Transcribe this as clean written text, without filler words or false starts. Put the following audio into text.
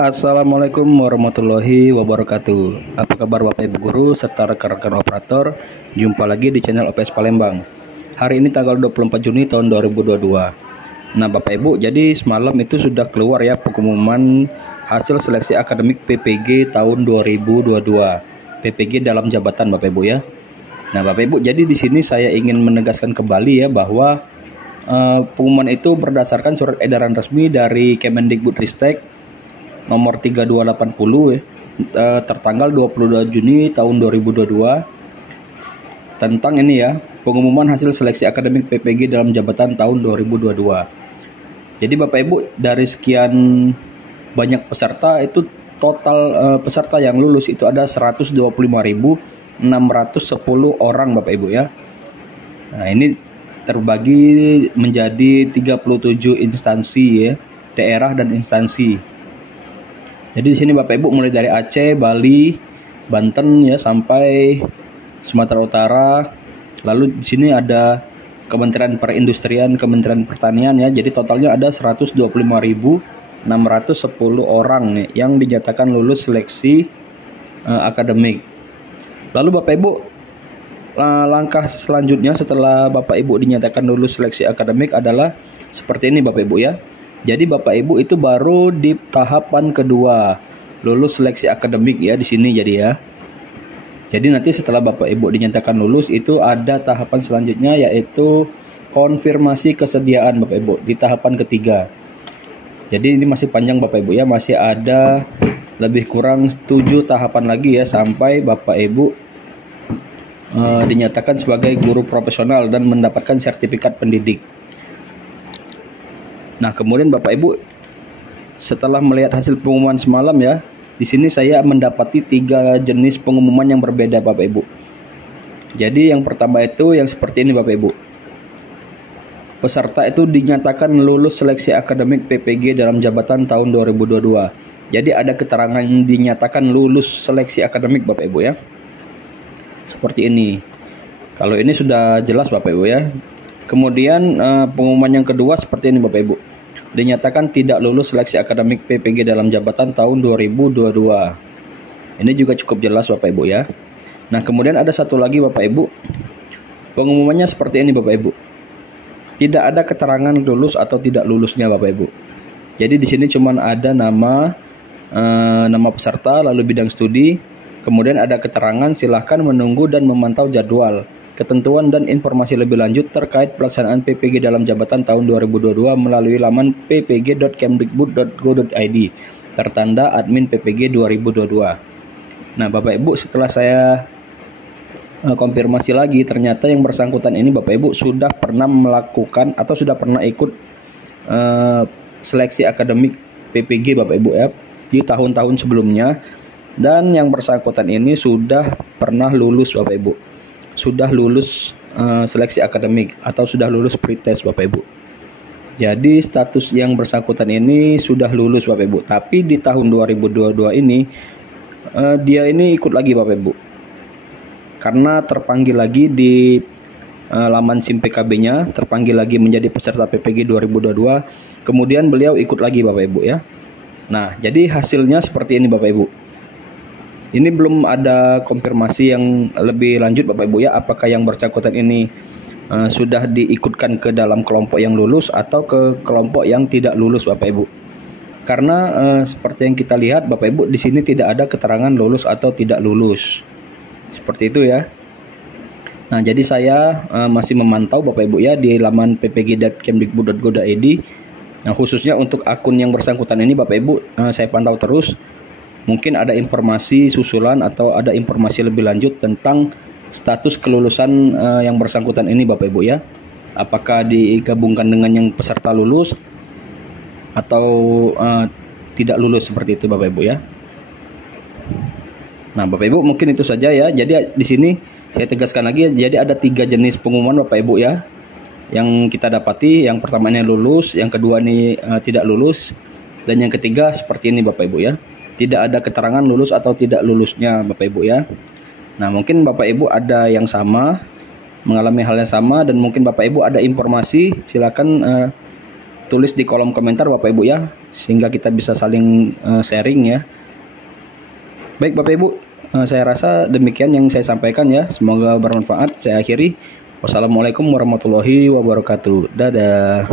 Assalamualaikum warahmatullahi wabarakatuh. Apa kabar Bapak Ibu guru serta rekan-rekan operator? Jumpa lagi di channel OPS Palembang. Hari ini tanggal 24 Juni tahun 2022. Nah Bapak Ibu, jadi semalam itu sudah keluar ya pengumuman hasil seleksi akademik PPG tahun 2022. PPG dalam jabatan Bapak Ibu ya. Nah Bapak Ibu, jadi di sini saya ingin menegaskan kembali ya bahwa pengumuman itu berdasarkan surat edaran resmi dari Kemendikbudristek nomor 3280 ya, tertanggal 22 Juni tahun 2022 tentang ini ya, pengumuman hasil seleksi akademik PPG dalam jabatan tahun 2022. Jadi Bapak Ibu, dari sekian banyak peserta itu total peserta yang lulus itu ada 125.610 orang Bapak Ibu ya. Nah, ini terbagi menjadi 37 instansi ya, daerah dan instansi. Jadi di sini Bapak Ibu mulai dari Aceh, Bali, Banten ya sampai Sumatera Utara. Lalu di sini ada Kementerian Perindustrian, Kementerian Pertanian ya. Jadi totalnya ada 125.610 orang nih yang dinyatakan lulus seleksi akademik. Lalu Bapak Ibu, langkah selanjutnya setelah Bapak Ibu dinyatakan lulus seleksi akademik adalah seperti ini Bapak Ibu ya. Jadi Bapak Ibu itu baru di tahapan kedua lulus seleksi akademik ya di sini jadi ya. Jadi nanti setelah Bapak Ibu dinyatakan lulus itu ada tahapan selanjutnya yaitu konfirmasi kesediaan Bapak Ibu di tahapan ketiga. Jadi ini masih panjang Bapak Ibu ya, masih ada lebih kurang 7 tahapan lagi ya sampai Bapak Ibu dinyatakan sebagai guru profesional dan mendapatkan sertifikat pendidik. Nah, kemudian Bapak Ibu setelah melihat hasil pengumuman semalam ya, di sini saya mendapati 3 jenis pengumuman yang berbeda Bapak Ibu. Jadi yang pertama itu yang seperti ini Bapak Ibu. Peserta itu dinyatakan lulus seleksi akademik PPG dalam jabatan tahun 2022. Jadi ada keterangan dinyatakan lulus seleksi akademik Bapak Ibu ya. Seperti ini. Kalau ini sudah jelas Bapak Ibu ya. Kemudian pengumuman yang kedua seperti ini Bapak Ibu. Dinyatakan tidak lulus seleksi akademik PPG dalam jabatan tahun 2022. Ini juga cukup jelas Bapak Ibu ya. Nah, kemudian ada satu lagi Bapak Ibu. Pengumumannya seperti ini Bapak Ibu. Tidak ada keterangan lulus atau tidak lulusnya Bapak Ibu. Jadi di sini cuma ada nama peserta lalu bidang studi, kemudian ada keterangan silahkan menunggu dan memantau jadwal, ketentuan dan informasi lebih lanjut terkait pelaksanaan PPG dalam jabatan tahun 2022 melalui laman ppg.kemdikbud.go.id tertanda admin PPG 2022. Nah Bapak Ibu, setelah saya konfirmasi lagi, ternyata yang bersangkutan ini Bapak Ibu sudah pernah melakukan atau sudah pernah ikut seleksi akademik PPG Bapak Ibu ya di tahun-tahun sebelumnya, dan yang bersangkutan ini sudah pernah lulus Bapak Ibu. Sudah lulus seleksi akademik atau sudah lulus pretest Bapak Ibu. Jadi status yang bersangkutan ini sudah lulus Bapak Ibu. Tapi di tahun 2022 ini dia ini ikut lagi Bapak Ibu. Karena terpanggil lagi di laman SIM PKB-nya, terpanggil lagi menjadi peserta PPG 2022. Kemudian beliau ikut lagi Bapak Ibu ya. Nah, jadi hasilnya seperti ini Bapak Ibu. Ini belum ada konfirmasi yang lebih lanjut Bapak Ibu ya, apakah yang bersangkutan ini sudah diikutkan ke dalam kelompok yang lulus atau ke kelompok yang tidak lulus Bapak Ibu. Karena seperti yang kita lihat Bapak Ibu, di sini tidak ada keterangan lulus atau tidak lulus. Seperti itu ya. Nah, jadi saya masih memantau Bapak Ibu ya di laman ppg.kemdikbud.go.id. Nah, khususnya untuk akun yang bersangkutan ini Bapak Ibu saya pantau terus. Mungkin ada informasi susulan atau ada informasi lebih lanjut tentang status kelulusan yang bersangkutan ini Bapak Ibu ya. Apakah digabungkan dengan yang peserta lulus atau tidak lulus seperti itu Bapak Ibu ya. Nah Bapak Ibu, mungkin itu saja ya. Jadi di sini saya tegaskan lagi, jadi ada 3 jenis pengumuman Bapak Ibu ya yang kita dapati. Yang pertama ini lulus, yang kedua ini tidak lulus, dan yang ketiga seperti ini Bapak Ibu ya. Tidak ada keterangan lulus atau tidak lulusnya Bapak Ibu ya. Nah mungkin Bapak Ibu ada yang sama, mengalami hal yang sama, dan mungkin Bapak Ibu ada informasi, silakan tulis di kolom komentar Bapak Ibu ya, sehingga kita bisa saling sharing ya. Baik Bapak Ibu, saya rasa demikian yang saya sampaikan ya. Semoga bermanfaat. Saya akhiri. Wassalamualaikum warahmatullahi wabarakatuh. Dadah.